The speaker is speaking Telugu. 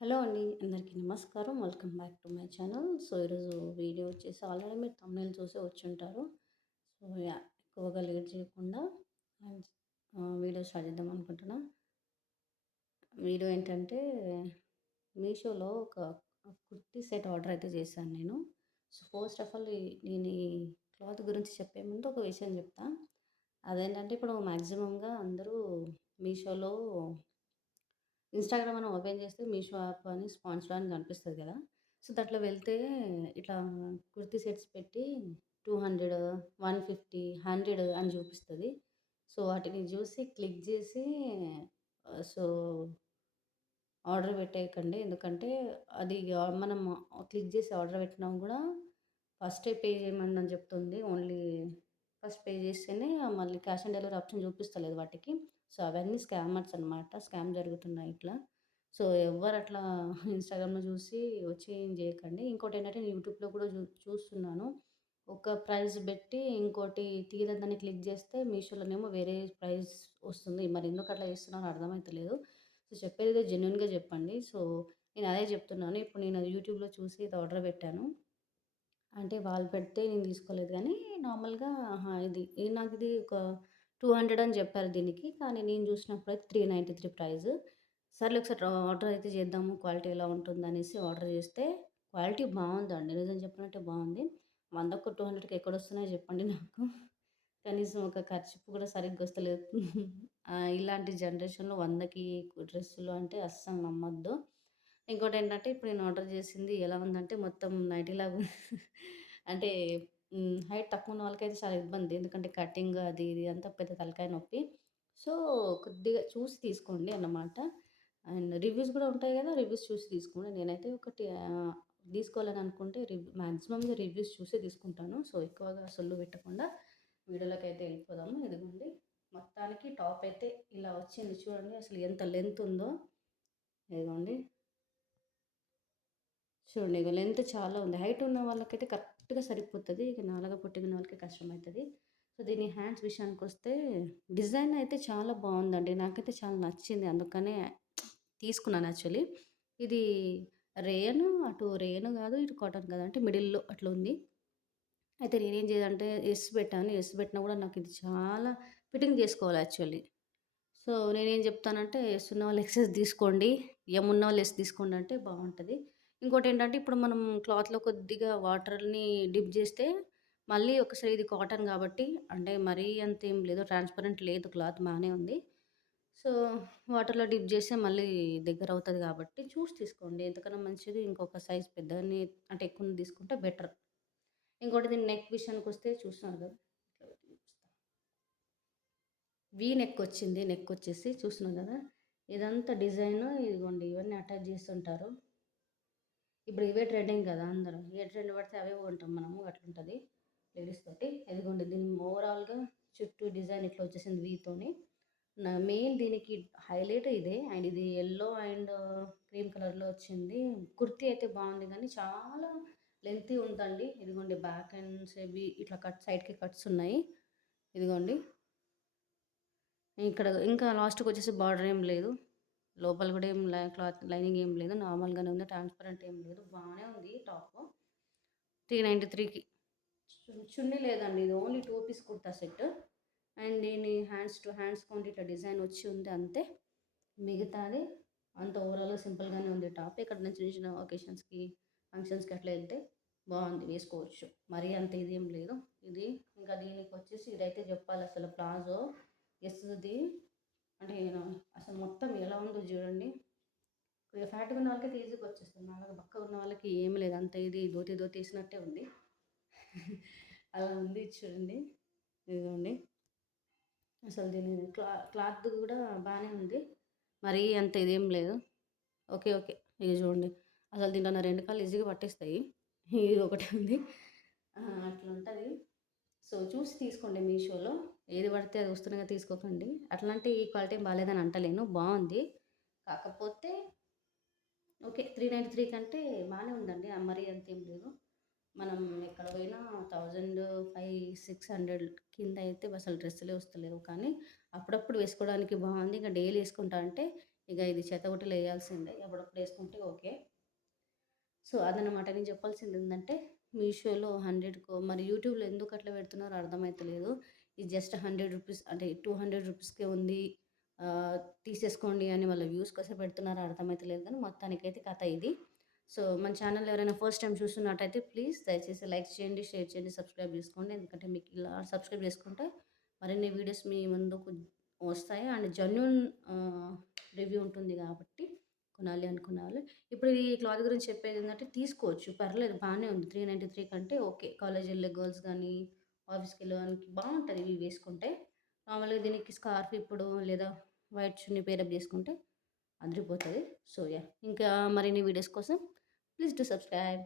హలో అండి. అందరికీ నమస్కారం. Welcome back to my channel. So, ఈరోజు వీడియో వచ్చేసి ఆల్రెడీ మీరు థంబ్‌నెయిల్ చూసే వచ్చుంటారు. సో, ఎక్కువగా లేట్ చేయకుండా అండ్ వీడియో స్టార్ట్ చేద్దాం అనుకుంటున్నా. వీడియో ఏంటంటే మీషోలో ఒక కుర్తీ సెట్ ఆర్డర్ అయితే చేశాను నేను. సో, ఫస్ట్ ఆఫ్ ఆల్ నేను ఈ క్లాత్ గురించి చెప్పే ముందు ఒక విషయం చెప్తా. అదేంటంటే ఇప్పుడు మాక్సిమమ్‌గా అందరూ మీషోలో ఇన్‌స్టాగ్రామ్ మనం ఓపెన్ చేస్తే మీషో యాప్ అని స్పాన్సర్డ్ అని కనిపిస్తది కదా! సో, దాంట్లో వెళ్తే ఇట్లా కుర్తీ సెట్స్ పెట్టి 200, 150, 100 అని చూపిస్తది. సో, వాటిని చూసి క్లిక్ చేసి సో, ఆర్డర్ పెట్టేయకండి. ఎందుకంటే అది మనం క్లిక్ చేసి ఆర్డర్ పెట్టినా కూడా ఫస్టే పే చేయమని చెప్తుంది. ఓన్లీ ఫస్ట్ పే చేస్తేనే మళ్ళీ క్యాష్ ఆన్ డెలివరీ ఆప్షన్ చూపిస్తలేదు వాటికి. సో, అవన్నీ స్కామర్స్ అనమాట. స్కామ్ జరుగుతున్నాయి ఇట్లా. సో, ఎవ్వరు అట్లా ఇన్‌స్టాగ్రామ్‌లో చూసి వచ్చి ఏం చేయకండి. ఇంకోటేంటంటే నేను యూట్యూబ్‌లో కూడా చూస్తున్నాను. ఒక ప్రైస్ బెట్టి ఇంకోటి తీయలేదని క్లిక్ చేస్తే మీషోలోనేమో వేరే ప్రైస్ వస్తుంది. మరి ఎందుకు అట్లా చేస్తున్నారో అర్థమైతలేదు. సో, చెప్పేది జెన్యూన్‌గా చెప్పండి. సో, నేను అదే చెప్తున్నాను. ఇప్పుడు నేను అది యూట్యూబ్‌లో చూసి ఇది ఆర్డర్ పెట్టాను. అంటే వాళ్ళు పెడితే నేను తీసుకోలేదు గానీ, నార్మల్‌గా ఆహా! నాకిది ఒక 200 అని చెప్పారు దీనికి. కానీ నేను చూసినప్పుడైతే 393 ప్రైస్. సర్లే ఒకసారి ఆర్డర్ అయితే చేద్దాము. క్వాలిటీ ఎలా ఉంటుందనేసి ఆర్డర్ చేస్తే క్వాలిటీ బావుందండి. నిజం చెప్పాలంటే బావుంది. 100కు 200కి ఎక్కడొస్తున్నాయో చెప్పండి నాకు. కనీసం ఒక ఖర్చుపు కూడా సరిగ్గా వస్తలేదు. ఇలాంటి జనరేషన్‌లో 100కి డ్రెస్సులు అంటే అస్సలు నమ్మొద్దు. ఇంకోటేంటంటే ఇప్పుడు నేను ఆర్డర్ చేసింది ఎలా ఉందంటే మొత్తం నైటీలాగా అంటే హైట్ తక్కువున్న వాళ్ళకైతే చాలా ఇబ్బంది. ఎందుకంటే కటింగ్ అది ఇది అంతా పెద్ద తలకాయ నొప్పి. సో, కొద్దిగా చూసి తీసుకోండి అన్నమాట. అండ్ రివ్యూస్ గూడా ఉంటాయి గదా! రివ్యూస్ చూసి తీసుకోండి. నేనైతే ఒకటి తీసుకోవాలని అనుకుంటే మాక్సిమమ్‌గా రివ్యూస్ చూసే తీసుకుంటాను. సో, ఎక్కువగా సొల్లు పెట్టకుండా వీడియోలోకైతే వెళ్ళిపోదాము. ఇదిగోండి మొత్తానికి టాప్ అయితే ఇలా వచ్చింది చూడండి. అసలు ఎంత లెంత్ ఉందో. ఇదిగోండి. చూడండి ఇగో లెంత్ చాలా ఉంది. హైట్ ఉన్న వాళ్ళకైతే కరెక్ట్‌గా సరిపోతది. ఇక నాలాగా పొట్టిగున్న వాళ్ళకి కష్టమైతది. సో, దీని హ్యాండ్స్ విషయానికొస్తే డిజైన్ అయితే చాలా బావుందండి. నాకైతే చాలా నచ్చింది. అందుకనే తీసుకున్నాను యాక్చువల్లీ. ఇది అటు రేయన్ గాదు, ఇటు కాటన్ కాదు. అంటే మిడిల్‌లో అట్లా ఉంది. అయితే నేనేం చేయాలంటే ఎస్ పెట్టాను. ఎస్ పెట్టినా కూడా నాకిది చాలా ఫిట్టింగ్ చేసుకోవాలి యాక్చువల్లీ. సో, నేనేం జెప్తానంటే ఎస్ ఉన్నవాళ్ళు ఎక్సెస్ తీసుకోండి. ఎమ్ ఉన్నవాళ్ళు ఎస్ తీసుకోండి అంటే బావుంటది. ఇంకోటేంటంటే ఇప్పుడు మనం క్లాత్‌లో కొద్దిగా వాటర్‌ని డిప్ జేస్తే మళ్ళీ ఒకసారి ఇది కాటన్ గాబట్టి అంటే మరీ అంతేం లేదు. ట్రాన్స్‌పరెంట్ లేదు క్లాత్ బానే ఉంది. సో, వాటర్‌లో డిప్ జేస్తే మళ్ళీ దగ్గరవుతది గాబట్టి చూసి తీసుకోండి. ఎంతకన్నా మంచిది ఇంకొక సైజ్ పెద్దగానే అంటే ఎక్కువ తీసుకుంటే బెటర్. ఇంకోటి దీని నెక్ విషయానికొస్తే చూస్తున్నారు గదా! ఇట్లా చూపిస్తా. నెక్ వచ్చింది. నెక్ వచ్చేసి చూస్తున్నాం గదా! ఇదంతా డిజైను ఇదిగోండి ఇవన్నీ అటాచ్ చేసుంటారు. ఇప్పుడు ఇవే ట్రెండింగ్ గదా! అందరూ. ఏ ట్రెండ్ పడితే అవే కొంటాం మనము అట్లుంటది లేడీస్ తోటి. ఇదిగోండి దీని ఓవరాల్‌గా చుట్టూ డిజైన్ ఇట్లా వచ్చేసింది వీతోని. మెయిన్ దీనికి హైలైట్ ఇదే. అండ్ ఇది యెల్లో అండ్ క్రీమ్ కలర్‌లో వచ్చింది. కుర్తీ అయితే బావుంది గానీ చాలా లెంతీ ఉందండి. ఇదిగోండి బ్యాక్ ఎండ్స్ ఇవి ఇట్లా సైడ్‌కి కట్స్ ఉన్నాయి. ఇదిగోండి. ఇక్కడ ఇంకా లాస్ట్‌కొచ్చేసి బార్డర్ ఏం లేదు. లోపల గూడా ఏం క్లాత్ లైనింగ్ ఏం లేదు. నార్మల్‌గానే ఉంది. ట్రాన్స్‌పరెంట్ ఏం లేదు. బానే ఉంది టాపు. 393కి. చున్నీ లేదండి. ఇది only 2 piece kurta set. And దీని హ్యాండ్స్ టు హ్యాండ్స్ కౌంట్ ఇట్లా డిజైన్ వచ్చి ఉంది అంతే. మిగతాది అంత ఓవరాల్‌గా సింపుల్‌గానే ఉంది టాప్. ఎక్కడైనా చిన్న చిన్న ఒకేషన్స్‌కి, ఫంక్షన్స్‌కి అట్లా ఎళ్తే బావుంది వేసుకోవచ్చు. మరీ అంత ఇదేం లేదు. ఇది ఇంకా దీనికొచ్చేసి ఇదైతే జెప్పాలసలు ప్లాజో ఎస్‌ది అంటే అసలు మొత్తం ఎలా ఉందో జూడండి. కొద్దిగా ఫ్యాట్‌గా ఉన్న వాళ్ళకైతే ఈజీగా వచ్చేస్తుంది. నాలాగా బక్కగా ఉన్న వాళ్ళకి ఏమి లేదు. అంత ఇది ధోతి ఏసినట్టే ఉంది. అలా ఉంది చూడండి. ఇదిగోండి. అసలు దీని క్లాత్ గూడా బానే ఉంది. మరీ అంత ఇదేం లేదు. ఓకే. ఓకే. ఇది చూడండి. అసలు దీంట్లో నా 2 కాళ్ళు ఈజీగా పట్టేస్తాయి. ఇది ఒకటే ఉంది. అట్లుంటది. సో, చూసి తీసుకోండి మీషోలో. ఏది పడితే అది వస్తున్నగా తీసుకోకండి. అట్లాంటి క్వాలిటీ ఏం బాలేదని అంటలేను. బావుంది. కాకపోతే ఓకే. 393 కంటే బానే ఉందండి. మరీ అంతేం లేదు. మనం ఎక్కడ పోయినా 1000, 600 కింద అయితే అసలు డ్రెస్సులే వస్తలేవు. కానీ అప్పుడప్పుడు వేసుకోవడానికి బావుంది. ఇంక డైలీ ఏసుకుంటా అంటే ఇక ఇది చెత్తబుట్టలో వేయాల్సిందే, అప్పుడప్పుడు వేసుకుంటే ఓకే. సో అదనమాట నేను చెప్పాల్సింది ఏంటంటే, మీషోలో 100కో మరి యూట్యూబ్లో ఎందుకు అట్లా పెడుతున్నారో అర్థమైతలేదు. ఇది జస్ట్ 100 రూపీస్ అంటే 200 రూపీస్కే ఉంది, తీసేసుకోండి అని వాళ్ళ వ్యూస్ కోసం పెడుతున్నారో అర్థమైతలేదు, కానీ మొత్తానికైతే కథ ఇది. సో మన ఛానల్ ఎవరైనా ఫస్ట్ టైం చూస్తున్నట్టయితే ప్లీజ్ దయచేసి లైక్ చేయండి, షేర్ చేయండి, సబ్స్క్రైబ్ చేసుకోండి. ఎందుకంటే మీకు ఇలా సబ్స్క్రైబ్ చేసుకుంటే మరిన్ని వీడియోస్ మీ ముందుకు వస్తాయి. అండ్ జెన్యూన్ రివ్యూ ఉంటుంది కాబట్టి కొనాలి అనుకునే వాళ్ళు. ఇప్పుడు ఈ క్లాత్ గురించి చెప్పేది ఏంటంటే, తీసుకోవచ్చు, పర్లేదు, బాగానే ఉంది. 393 కంటే ఓకే. కాలేజ్ వెళ్ళే గర్ల్స్ కానీ, ఆఫీస్కి వెళ్ళడానికి బాగుంటుంది ఇవి వేసుకుంటే. మామూలుగా దీనికి స్కార్ఫ్ ఇప్పుడు లేదా వైట్ చున్నీ పేరప్ చేసుకుంటే అదిరిపోతుంది. సో యా, ఇంకా మరిన్ని వీడియోస్ కోసం ప్లీజ్ డు సబ్స్క్రైబ్.